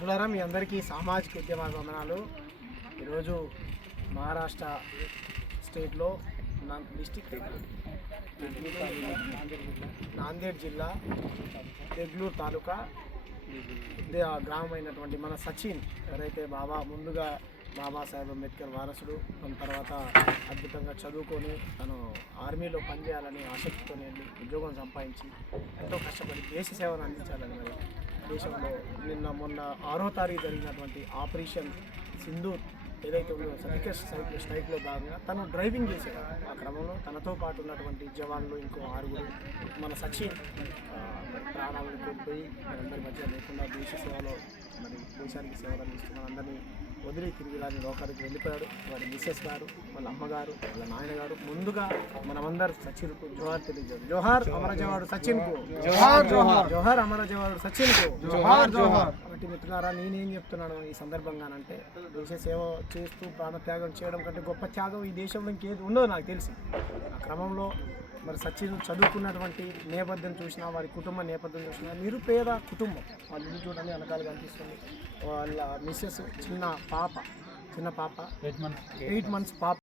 మిత్రులారా, మీ అందరికీ సామాజిక ఉద్యమ వందనాలు. ఈరోజు మహారాష్ట్ర స్టేట్లో డిస్టిక్ నాందేడ్ జిల్లా దెగ్లూరు తాలూకా గ్రామం అయినటువంటి మన సచిన్ ఎవరైతే ముందుగా బాబాసాహెబ్ అంబేద్కర్ వారసుడు, దాని తర్వాత అద్భుతంగా చదువుకొని తను ఆర్మీలో పనిచేయాలని ఆసక్తితో వెళ్ళి ఉద్యోగం సంపాదించి ఎంతో కష్టపడి దేశ సేవను అందించాలని మరి దేశంలో మొన్న 6వ తారీఖు జరిగినటువంటి ఆపరేషన్ సింధూర్ ఏదైతే ఉందో సర్జికల్ స్ట్రైక్లో భాగంగా తను డ్రైవింగ్ చేశాడు. ఆ క్రమంలో తనతో పాటు ఉన్నటువంటి జవాన్లు ఇంకో 6గురు మన సచిన్ ప్రాణాలను కోల్పోయి మనందరి మధ్య లేకుండా దేశ సేవలో మరి దేశానికి సేవలు అందిస్తూ మనందరినీ వదిలి తిరిగి ఇలాంటి లోకానికి వెళ్ళిపోయాడు. వారి మిస్సెస్ గారు, వాళ్ళ అమ్మగారు, వాళ్ళ నాయనగారు ముందుగా మనమందరూ సచిన్కు జోహార్ తెలియజేయాలి. జోహార్ అమర జవాడు సచిన్కు, జోహార్ జోహార్ జోహార్ అమర జవాడు సచిన్కు, జోహార్ జోహార్. కాబట్టి మిత్రులారా, నేనేం చెప్తున్నాను ఈ సందర్భంగానంటే, దేశ సేవ చేస్తూ ప్రాణత్యాగం చేయడం కంటే గొప్ప త్యాగం ఈ దేశంలో ఇంకేది ఉండదు నాకు తెలిసి. ఆ క్రమంలో మరి సచిన్ చదువుకున్నటువంటి నేపథ్యం చూసినా, వారి కుటుంబ నేపథ్యం చూసినా, నిరుపేద కుటుంబం. వాళ్ళ ఇల్లు చూడడానికి వెనకాలుగా అనిపిస్తుంది. వాళ్ళ మిస్సెస్ చిన్న పాప 8 months పాప